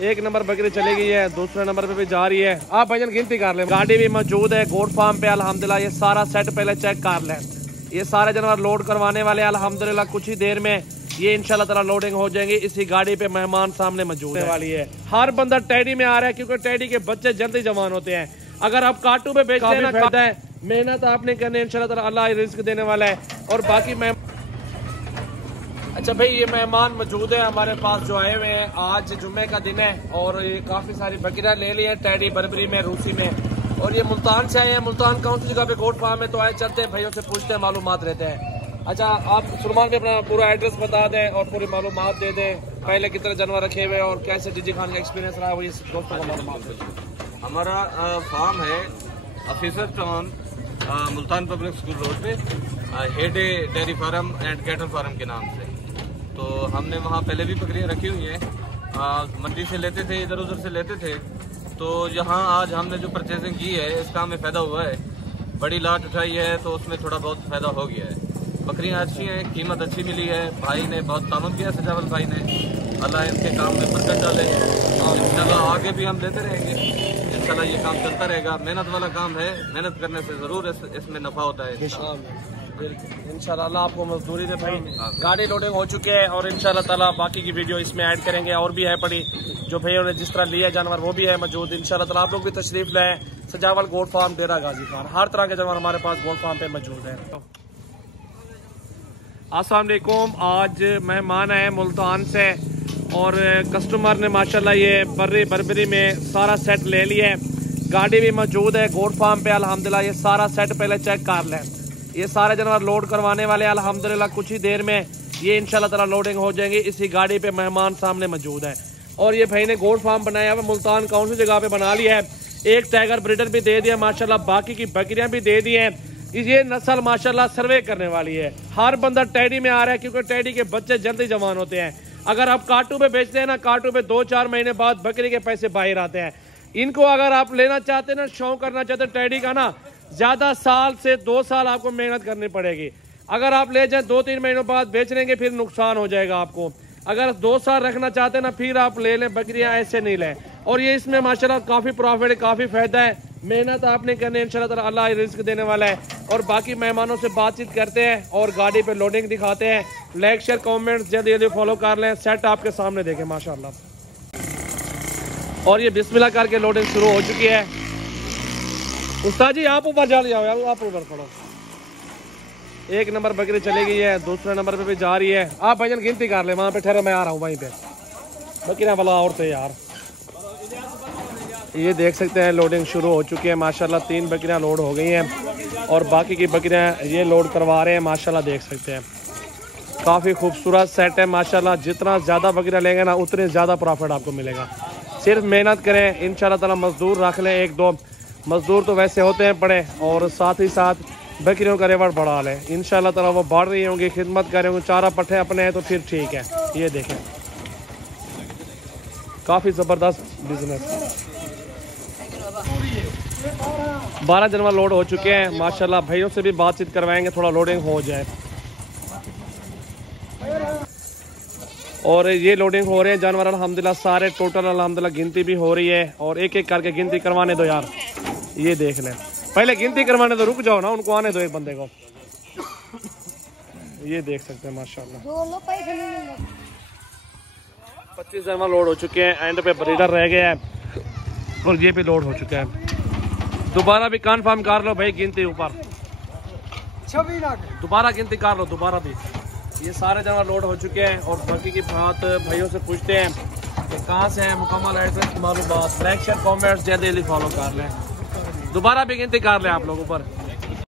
एक नंबर बकरी चली गई है, दूसरे नंबर पे भी जा रही है। आप भाईजान गिनती कर ले। गाड़ी भी मौजूद है गोट फार्म पे अल्हम्दुलिल्लाह। ये सारा सेट पहले चेक कर ले। ये सारे जानवर लोड करवाने वाले अल्हम्दुलिल्लाह कुछ ही देर में ये इंशाल्लाह ताला लोडिंग हो जाएंगे। इसी गाड़ी पे मेहमान सामने मौजूद वाली है। हर बंदा टैडी में आ रहा है क्योंकि टैडी के बच्चे जल्दी जवान होते हैं। अगर आप काटू पे बेचते हैं ना, फायदा है, मेहनत आपने करनी, इंशाल्लाह ताला अल्लाह रिस्क देने वाला है। और बाकी मैं अच्छा भाई, ये मेहमान मौजूद है हमारे पास जो आए हुए हैं। आज जुम्मे का दिन है और ये काफी सारी बकरियां ले ली है टैडी बरबरी में, रूसी में। और ये मुल्तान से आए हैं। मुल्तान कौन सी जगह पे गोट फार्म है, तो आए चलते हैं भाइयों से पूछते हैं, मालूमात रहते हैं। अच्छा, आप सुलेमान भी अपना पूरा एड्रेस बता दें और पूरी मालूमात दे दें, पहले कितने जानवर रखे हुए और कैसे जिजी खान का एक्सपीरियंस रहा है, वो दोस्तों को मालूमात दें। हमारा फार्म है officer town Multan public school road पे, हेडे dairy farm and cattle farm के नाम से। तो हमने वहाँ पहले भी बकरियाँ रखी हुई हैं, मंडी से लेते थे, इधर उधर से लेते थे। तो यहाँ आज हमने जो परचेजिंग की है इसका हमें फ़ायदा हुआ है। बड़ी लाट उठाई है तो उसमें थोड़ा बहुत फ़ायदा हो गया है। बकरियाँ अच्छी हैं, कीमत अच्छी मिली है। भाई ने बहुत तामुन किया, सजावल भाई ने, अल्लाह इनके काम में बरकत डाले और इंशाल्लाह आगे भी हम देते रहेंगे। इंशाल्लाह ये काम चलता रहेगा। मेहनत वाला काम है, मेहनत करने से ज़रूर इसमें नफ़ा होता है। इंशाल्लाह अल्लाह आपको मजदूरी दे भाई। गाड़ी लोडिंग हो चुके हैं और इंशाल्लाह ताला बाकी की वीडियो इसमें ऐड करेंगे। और भी है पड़ी जो भैया ने जिस तरह लिया जानवर वो भी है मौजूद। इंशाल्लाह ताला आप लोग भी तशरीफ लाएं। सजावल गोट फार्म, डेरा गाजी खान, हर तरह के जानवर हमारे पास गोट फार्म पे मौजूद है। अस्सलाम वालेकुम। आज मेहमान आए मुल्तान से और कस्टमर ने माशाल्लाह ये बरबरी में सारा सेट ले लिया है। गाड़ी भी मौजूद है गोट फार्म पे अल्हम्दुलिल्लाह। ये सारा सेट पहले चेक कर लें। ये सारे जानवर लोड करवाने वाले अल्हम्दुलिल्लाह कुछ ही देर में ये इंशाल्लाह ताला लोडिंग हो जाएंगे। इसी गाड़ी पे मेहमान सामने मौजूद है। और ये भाई ने गोट फार्म बनाया हुआ मुल्तान कौन सी जगह पे बना लिया है। एक टाइगर ब्रीडर भी दे दिया माशाल्लाह, बाकी की बकरियां भी दे दी हैं। ये नस्ल माशाल्लाह सर्वे करने वाली है। हर बंदा टैडी में आ रहा है क्योंकि टैडी के बच्चे जल्दी जवान होते हैं। अगर आप काटू पे बेचते हैं ना, काटू पे 2-4 महीने बाद बकरी के पैसे बाहर आते हैं। इनको अगर आप लेना चाहते हैं ना, शौक करना चाहते हैं टैडी का ना, ज्यादा साल से 2 साल आपको मेहनत करनी पड़ेगी। अगर आप ले जाए 2-3 महीनों बाद बेच लेंगे फिर नुकसान हो जाएगा आपको। अगर 2 साल रखना चाहते हैं ना फिर आप ले लें बकरियां, ऐसे नहीं लें। और ये इसमें माशाल्लाह काफी प्रॉफिट है, काफी फायदा है। मेहनत आपने करनी, इंशाल्लाह ताला अल्लाह रिस्क देने वाला है। और बाकी मेहमानों से बातचीत करते हैं और गाड़ी पे लोडिंग दिखाते हैं। लाइक शेयर कमेंट जल्दी जल्दी फॉलो कर लें। सेट आपके सामने देखें माशाल्लाह। और ये बिस्मिल्लाह करके लोडिंग शुरू हो चुकी है। उस्ताद जी आप ऊपर जा लिया, आप ऊपर खड़ो। एक नंबर बकरी चली गई है, दूसरे नंबर पे भी जा रही है। आप भाईजान गिनती कर ले, वहां पे ठहरे, मैं आ रहा हूँ वहीं पे। बकरियां वाला और थे यार। ये देख सकते हैं लोडिंग शुरू हो चुकी है माशाल्लाह। 3 बकरियां लोड हो गई हैं और बाकी की बकरियां ये लोड करवा रहे हैं माशाल्लाह। देख सकते हैं काफ़ी खूबसूरत सेट है माशाल्लाह। जितना ज़्यादा बकरियां लेंगे ना उतने ज़्यादा प्रॉफिट आपको मिलेगा। सिर्फ मेहनत करें, इंशाल्लाह ताला मजदूर रख लें। 1-2 मजदूर तो वैसे होते हैं पड़े, और साथ ही साथ बकरियों का रेवट बढ़ा लें। इंशाल्लाह ताला वो बढ़ रही होंगी, खिदमत कर रहे होंगे, चारा पट्टे अपने हैं तो फिर ठीक है। ये देखें काफ़ी ज़बरदस्त बिजनेस। 12 जानवर लोड हो चुके हैं माशाल्लाह। भाइयों से भी बातचीत करवाएंगे, थोड़ा लोडिंग हो जाए। और ये लोडिंग हो रहे हैं जानवर अल्हम्दुलिल्लाह सारे टोटल अल्हम्दुलिल्लाह। गिनती भी हो रही है और एक एक करके गिनती करवाने दो यार। ये देख लें, पहले गिनती करवाने दो, रुक जाओ ना, उनको आने दो एक बंदे को। ये देख सकते हैं माशाल्लाह 25 जानवर लोड हो चुके हैं। एंड पे ब्रीडर रह गया है और ये भी लोड हो चुका है। दोबारा भी कन्फर्म कर लो भाई, गिनती ऊपर दोबारा गिनती कर लो दोबारा भी। ये सारे जानवर लोड हो चुके हैं और बाकी की बात भाइयों से पूछते हैं कि कहाँ से है, मुकम्मल एड्रेस मालूमात। लाइक शेयर कमेंट्स जल्दी जल्दी फॉलो कर लें। दोबारा भी गिनती कर लें आप लोग ऊपर।